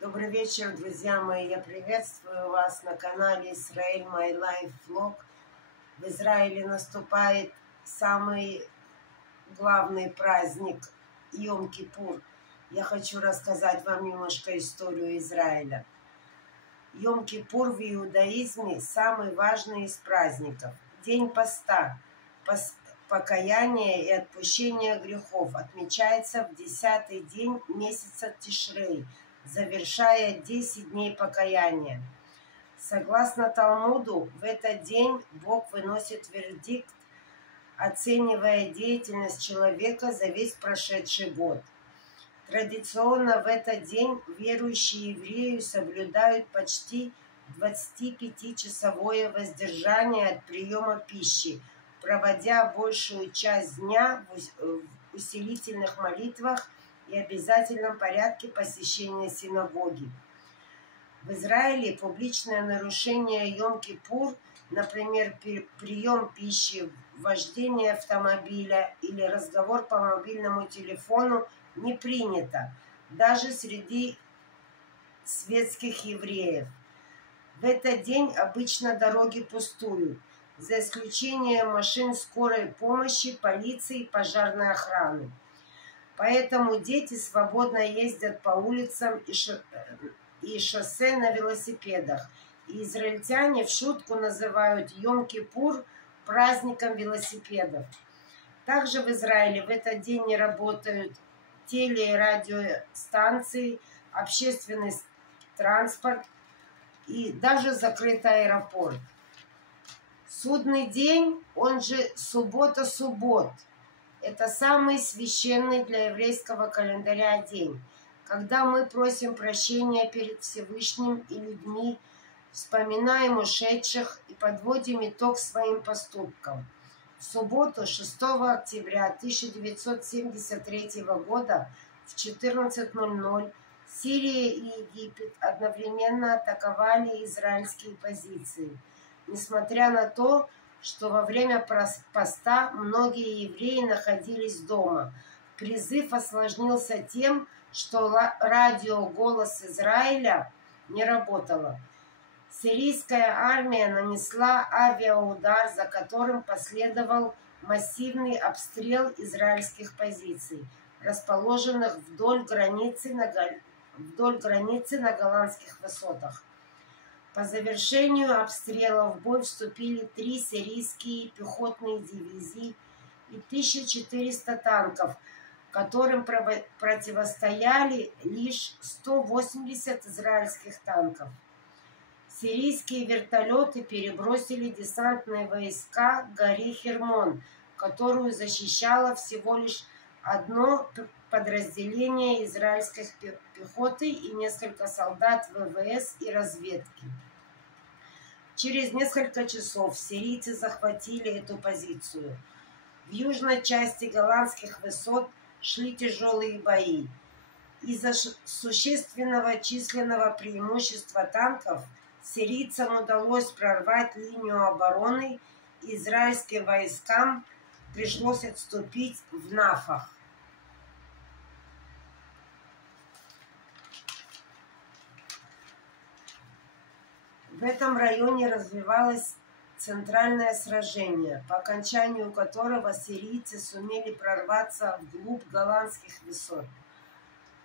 Добрый вечер, друзья мои. Я приветствую вас на канале Israel My Life Vlog. В Израиле наступает самый главный праздник Йом-Кипур. Я хочу рассказать вам немножко историю Израиля. Йом-Кипур в иудаизме самый важный из праздников. День поста, покаяния и отпущения грехов отмечается в 10-й день месяца Тишрей, завершая 10 дней покаяния. Согласно Талмуду, в этот день Бог выносит вердикт, оценивая деятельность человека за весь прошедший год. Традиционно в этот день верующие евреи соблюдают почти 25-часовое воздержание от приема пищи, проводя большую часть дня в усилительных молитвах и обязательном порядке посещения синагоги. В Израиле публичное нарушение Йом-Кипур, например, прием пищи, вождение автомобиля или разговор по мобильному телефону, не принято, даже среди светских евреев. В этот день обычно дороги пустуют, за исключением машин скорой помощи, полиции и пожарной охраны. Поэтому дети свободно ездят по улицам и шоссе на велосипедах. И израильтяне в шутку называют Йом-Кипур праздником велосипедов. Также в Израиле в этот день не работают теле- и радиостанции, общественный транспорт и даже закрыт аэропорт. Судный день, он же суббота-суббот, это самый священный для еврейского календаря день, когда мы просим прощения перед Всевышним и людьми, вспоминаем ушедших и подводим итог своим поступкам. В субботу, 6 октября 1973 года в 14:00 Сирия и Египет одновременно атаковали израильские позиции. Несмотря на то, что во время поста многие евреи находились дома, призыв осложнился тем, что радио «Голос Израиля» не работало. Сирийская армия нанесла авиаудар, за которым последовал массивный обстрел израильских позиций, расположенных вдоль границы на Голландских высотах. По завершению обстрела в бой вступили 3 сирийские пехотные дивизии и 1400 танков, которым противостояли лишь 180 израильских танков. Сирийские вертолеты перебросили десантные войска к горе Хермон, которую защищало всего лишь одно подразделение израильской пехоты и несколько солдат ВВС и разведки. Через несколько часов сирийцы захватили эту позицию. В южной части Голландских высот шли тяжелые бои. Из-за существенного численного преимущества танков сирийцам удалось прорвать линию обороны, и израильским войскам пришлось отступить в Нафах. В этом районе развивалось центральное сражение, по окончанию которого сирийцы сумели прорваться вглубь голландских высот.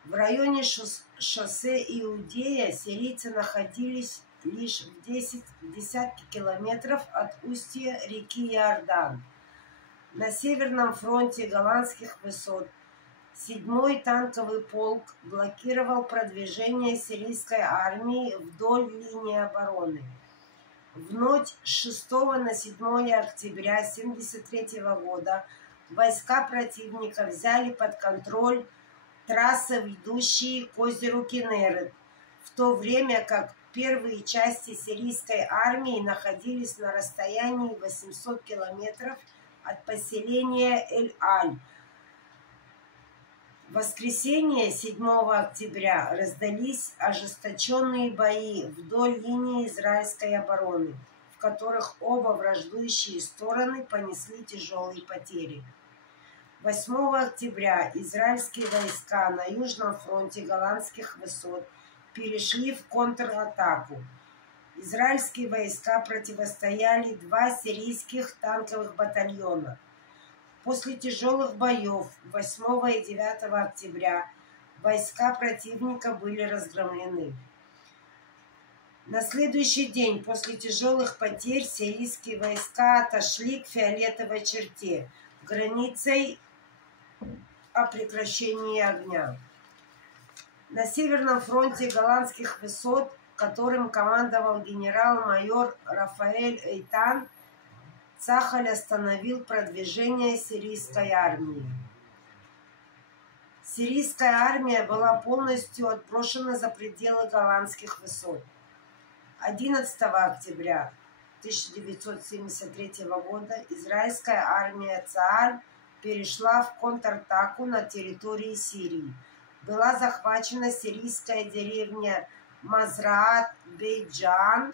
В районе шоссе Иудея сирийцы находились лишь в десятки километров от устья реки Иордан. На Северном фронте голландских высот 7-й танковый полк блокировал продвижение сирийской армии вдоль линии обороны. В ночь с 6 на 7 октября 1973 года войска противника взяли под контроль трассы, ведущие к озеру Кенерет, в то время как первые части сирийской армии находились на расстоянии 800 километров от поселения Эль-Аль. В воскресенье 7 октября раздались ожесточенные бои вдоль линии израильской обороны, в которых оба враждующие стороны понесли тяжелые потери. 8 октября израильские войска на Южном фронте Голландских высот перешли в контратаку. Израильские войска противостояли 2 сирийских танковых батальона. После тяжелых боев 8 и 9 октября войска противника были разгромлены. На следующий день после тяжелых потерь сирийские войска отошли к фиолетовой черте, границей о прекращении огня. На Северном фронте Голландских высот, которым командовал генерал-майор Рафаэль Эйтан, Цахаль остановил продвижение сирийской армии. Сирийская армия была полностью отброшена за пределы Голландских высот. 11 октября 1973 года израильская армия Цааль перешла в контратаку на территории Сирии. Была захвачена сирийская деревня Мазраат-Бейт-Джаан.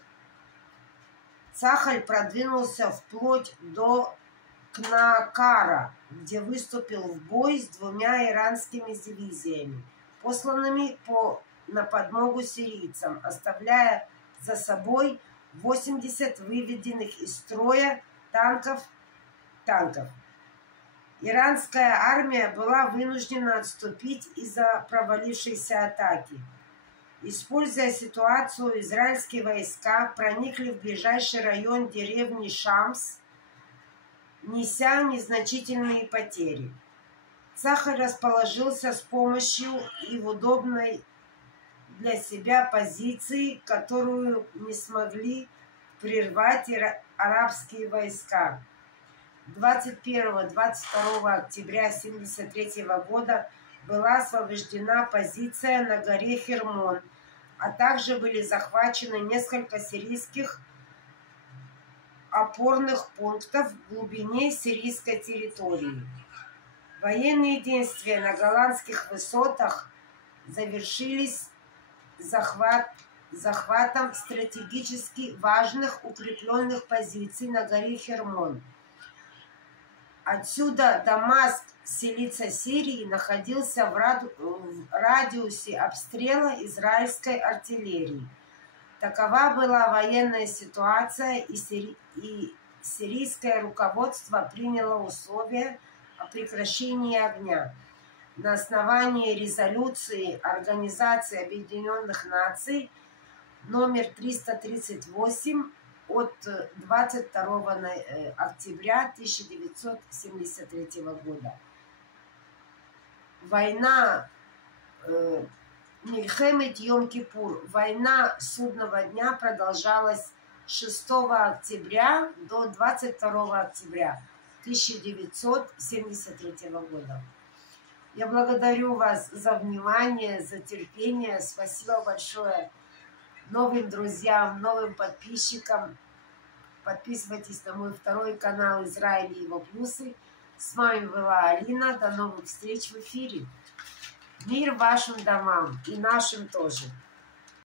Цахаль продвинулся вплоть до Кнаакара, где выступил в бой с 2 иранскими дивизиями, посланными на подмогу сирийцам, оставляя за собой 80 выведенных из строя танков. Иранская армия была вынуждена отступить из-за провалившейся атаки. Используя ситуацию, израильские войска проникли в ближайший район деревни Шамс, неся незначительные потери. Цахаль расположился с помощью и в удобной для себя позиции, которую не смогли прервать арабские войска. 21-22 октября 1973 года была освобождена позиция на горе Хермон, а также были захвачены несколько сирийских опорных пунктов в глубине сирийской территории. Военные действия на Голландских высотах завершились захватом стратегически важных укрепленных позиций на горе Хермон. Отсюда Дамаск, столица Сирии, находился в радиусе обстрела израильской артиллерии. Такова была военная ситуация, и сирийское руководство приняло условия о прекращении огня на основании резолюции Организации Объединенных Наций номер 338 от 22 октября 1973 года. Война Мильхемет Йом-Кипур, война судного дня, продолжалась 6 октября до 22 октября 1973 года. Я благодарю вас за внимание, за терпение. Спасибо большое новым друзьям, новым подписчикам. Подписывайтесь на мой 2 канал «Израиль и его плюсы». С вами была Алина. До новых встреч в эфире. Мир вашим домам и нашим тоже.